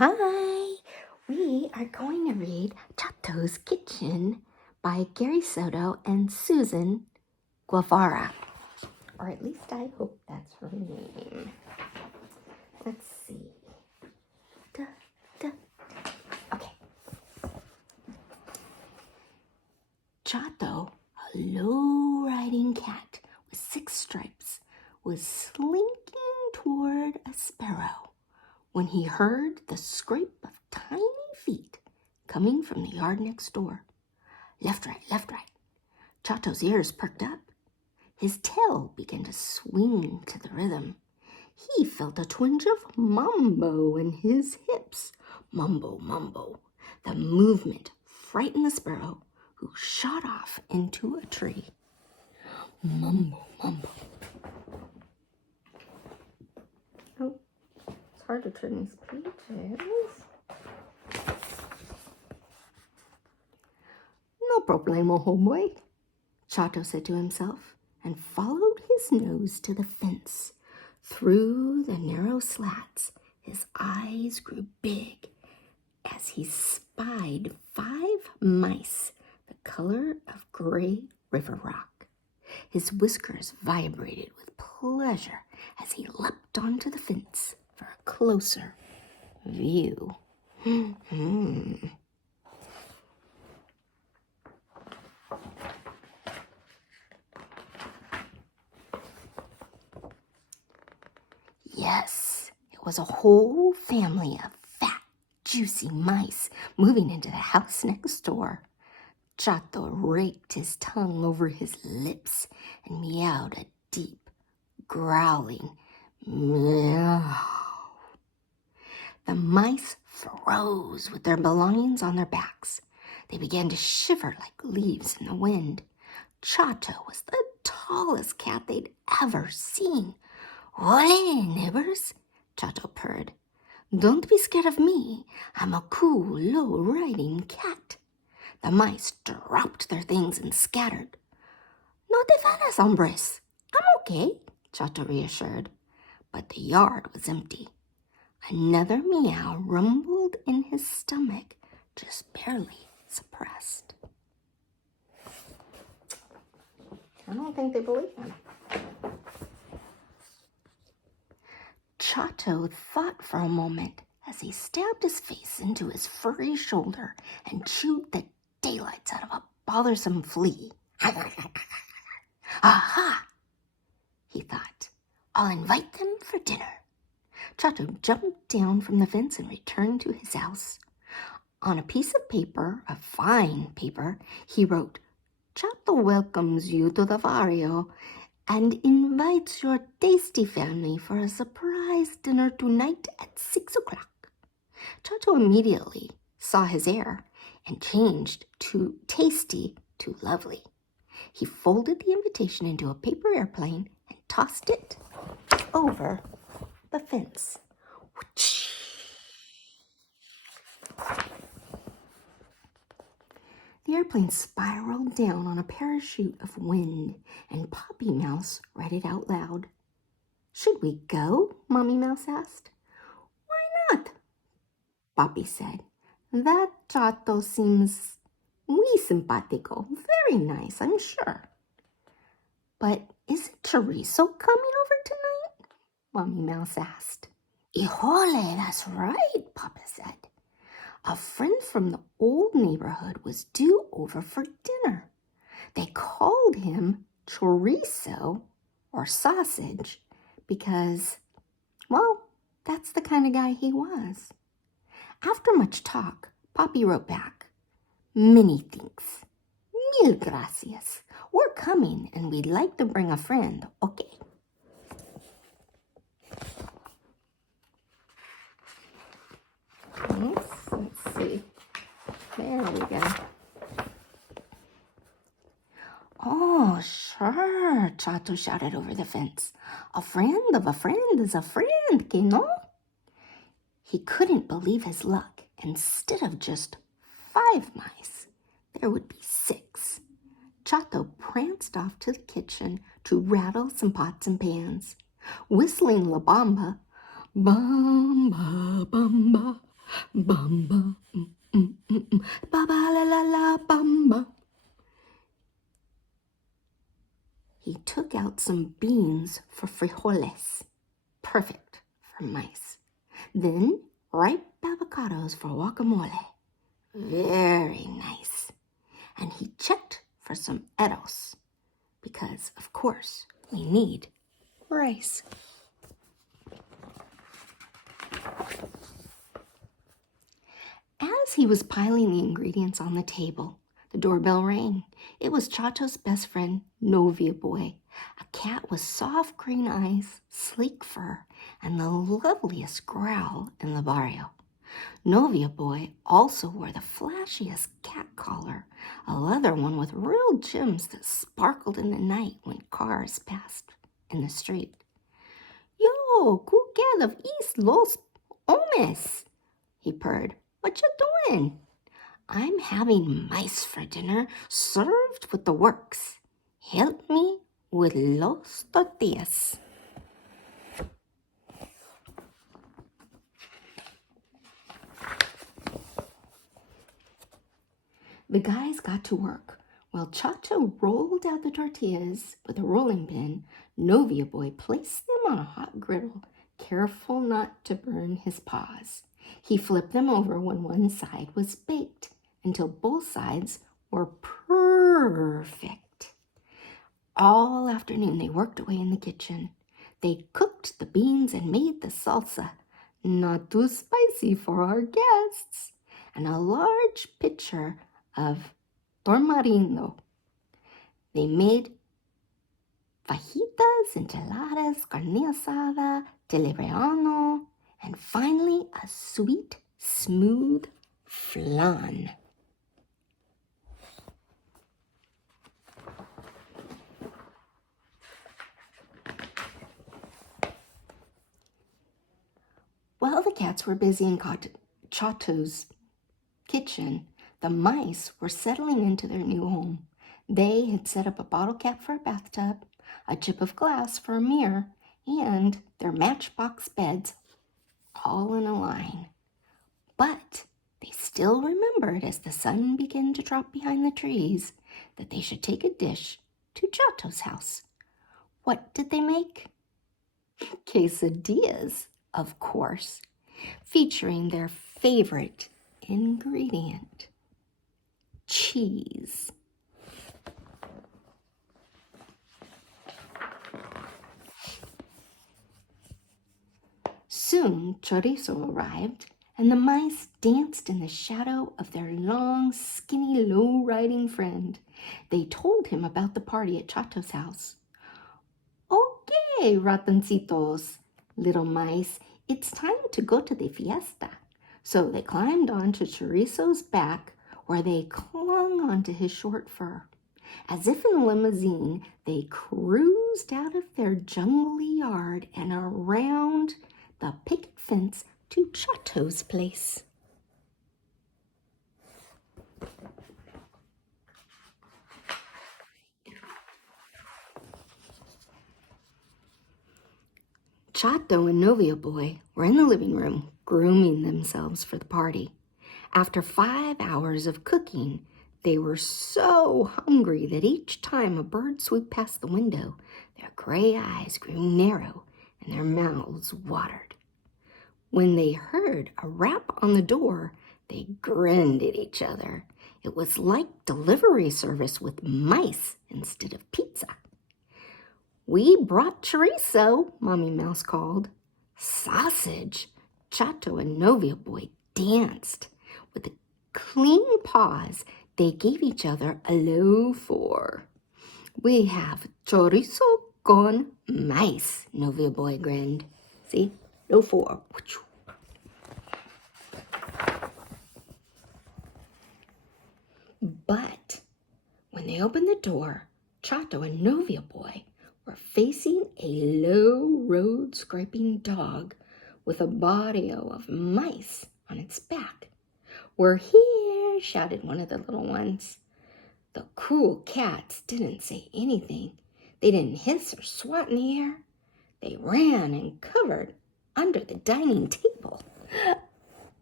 Hi! We are going to read Chato's Kitchen by Gary Soto and Susan Guevara. Or at least I hope that's her name. Let's see. Okay. Chato, a low-riding cat with 6 stripes, was slinking toward a sparrow when he heard the scrape of tiny feet coming from the yard next door. Left, right, left, right. Chato's ears perked up. His tail began to swing to the rhythm. He felt a twinge of mambo in his hips. Mumbo, mumbo. The movement frightened the sparrow, who shot off into a tree. Mumbo, mumbo. Oh, it's hard to turn these pages. No problemo, homeboy, Chato said to himself, and followed his nose to the fence. Through the narrow slats, his eyes grew big as he spied 5 mice the color of gray river rock. His whiskers vibrated with pleasure as he leapt onto the fence for a closer view. Yes, it was a whole family of fat, juicy mice moving into the house next door. Chato raked his tongue over his lips and meowed a deep, growling meow. The mice froze with their belongings on their backs. They began to shiver like leaves in the wind. Chato was the tallest cat they'd ever seen. "Ole, neighbors," Chato purred. "Don't be scared of me. I'm a cool, low-riding cat." The mice dropped their things and scattered. "No te fanas, hombres. I'm okay," Chato reassured. But the yard was empty. Another meow rumbled in his stomach, just barely suppressed. I don't think they believe him. Chato thought for a moment as he stabbed his face into his furry shoulder and chewed the daylights out of a bothersome flea. Aha! He thought. I'll invite them for dinner. Chato jumped down from the fence and returned to his house. On a piece of paper, a fine paper, he wrote, "Chato welcomes you to the barrio and invites your tasty family for a surprise dinner tonight at 6 o'clock. Chato immediately saw his error and changed to tasty to lovely. He folded the invitation into a paper airplane and tossed it over the fence. The airplane spiraled down on a parachute of wind, and Puppy Mouse read it out loud. "Should we go?" Mommy Mouse asked. "Why not?" Poppy said. "That Chato seems muy simpático. Very nice, I'm sure." "But isn't chorizo coming over tonight?" Mommy Mouse asked. "Híjole, that's right," Papa said. A friend from the old neighborhood was due over for dinner. They called him chorizo, or sausage, because, well, that's the kind of guy he was. After much talk, Poppy wrote back, "Many thanks. Mil gracias. We're coming and we'd like to bring a friend, okay?" Let's see. There we go. "Oh, sure," Chato shouted over the fence. "A friend of a friend is a friend, que no?" He couldn't believe his luck. Instead of just 5 mice, there would be 6. Chato pranced off to the kitchen to rattle some pots and pans. Whistling La Bamba, "Bamba, bamba, Bamba, ba ba la la la bamba. He took out some beans for frijoles, perfect for mice. Then ripe avocados for guacamole, very nice. And he checked for some arroz, because of course we need rice. As he was piling the ingredients on the table, the doorbell rang. It was Chato's best friend, Novia Boy, a cat with soft green eyes, sleek fur, and the loveliest growl in the barrio. Novia Boy also wore the flashiest cat collar, a leather one with real gems that sparkled in the night when cars passed in the street. Yo, cool cat of East Los Homes, he purred. What you doing? I'm having mice for dinner, served with the works. Help me with los tortillas. The guys got to work. While Chato rolled out the tortillas with a rolling pin, Novia Boy placed them on a hot griddle, careful not to burn his paws. He flipped them over when one side was baked until both sides were perfect. All afternoon they worked away in the kitchen. They cooked the beans and made the salsa, not too spicy for our guests, and a large pitcher of tormarino. They made fajitas, enchiladas, carne asada, telebrano, and finally a sweet, smooth flan. While the cats were busy in Chato's kitchen, the mice were settling into their new home. They had set up a bottle cap for a bathtub, a chip of glass for a mirror, and their matchbox beds all in a line. But they still remembered, as the sun began to drop behind the trees, that they should take a dish to Chato's house. What did they make? Quesadillas, of course, featuring their favorite ingredient, cheese. Soon chorizo arrived, and the mice danced in the shadow of their long, skinny, low-riding friend. They told him about the party at Chato's house. Okay, ratoncitos, little mice, it's time to go to the fiesta. So they climbed onto Chorizo's back, where they clung onto his short fur. As if in a limousine, they cruised out of their jungly yard and around the picket fence to Chato's place. Chato and Novia Boy were in the living room, grooming themselves for the party. After 5 hours of cooking, they were so hungry that each time a bird swooped past the window, their gray eyes grew narrow and their mouths watered. When they heard a rap on the door, they grinned at each other. It was like delivery service with mice instead of pizza. We brought chorizo, Mommy Mouse called. Sausage. Chato and Novia Boy danced. With the clean paws, they gave each other a low four. We have chorizo con mice, Novia Boy grinned. See? Low four. But when they opened the door, Chato and Novia Boy were facing a low road scraping dog with a body of mice on its back. We're here, shouted one of the little ones. The cool cats didn't say anything. They didn't hiss or swat in the air. They ran and covered under the dining table.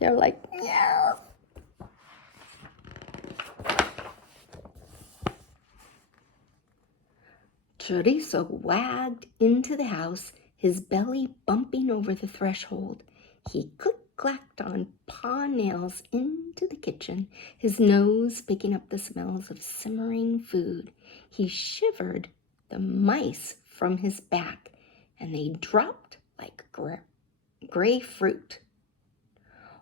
They're like, meow. Chorizo wagged into the house, his belly bumping over the threshold. He click-clacked on paw nails into the kitchen, his nose picking up the smells of simmering food. He shivered the mice from his back, and they dropped like gray fruit.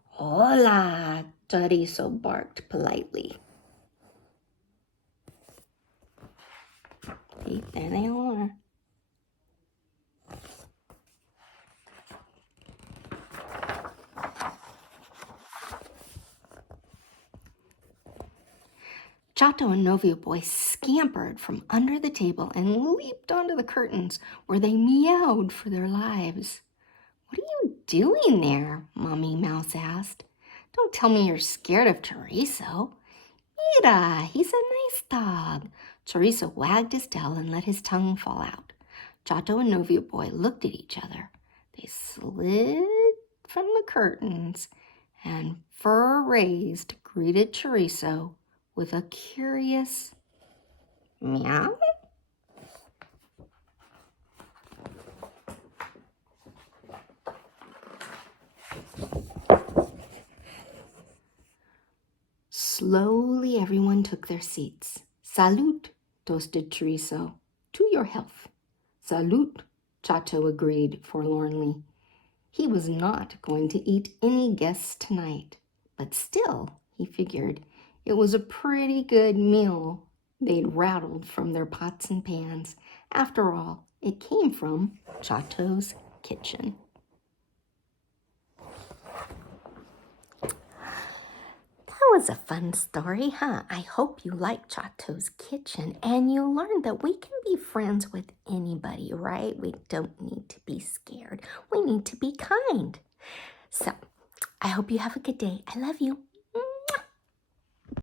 Hola, Chorizo barked politely. See, there they are. Chato and Novio Boy scampered from under the table and leaped onto the curtains, where they meowed for their lives. "What are you doing there?" Mommy Mouse asked. "Don't tell me you're scared of Chorizo." "Mira, he's a nice dog." Chorizo wagged his tail and let his tongue fall out. Chato and Novio Boy looked at each other. They slid from the curtains, and fur raised greeted Chorizo with a curious meow. Slowly everyone took their seats. "Salud," toasted Chorizo. "To your health." "Salud," Chato agreed forlornly. He was not going to eat any guests tonight, but still, he figured, it was a pretty good meal they'd rattled from their pots and pans. After all, it came from Chato's kitchen. That was a fun story, huh? I hope you liked Chato's kitchen and you learned that we can be friends with anybody, right? We don't need to be scared. We need to be kind. So, I hope you have a good day. I love you.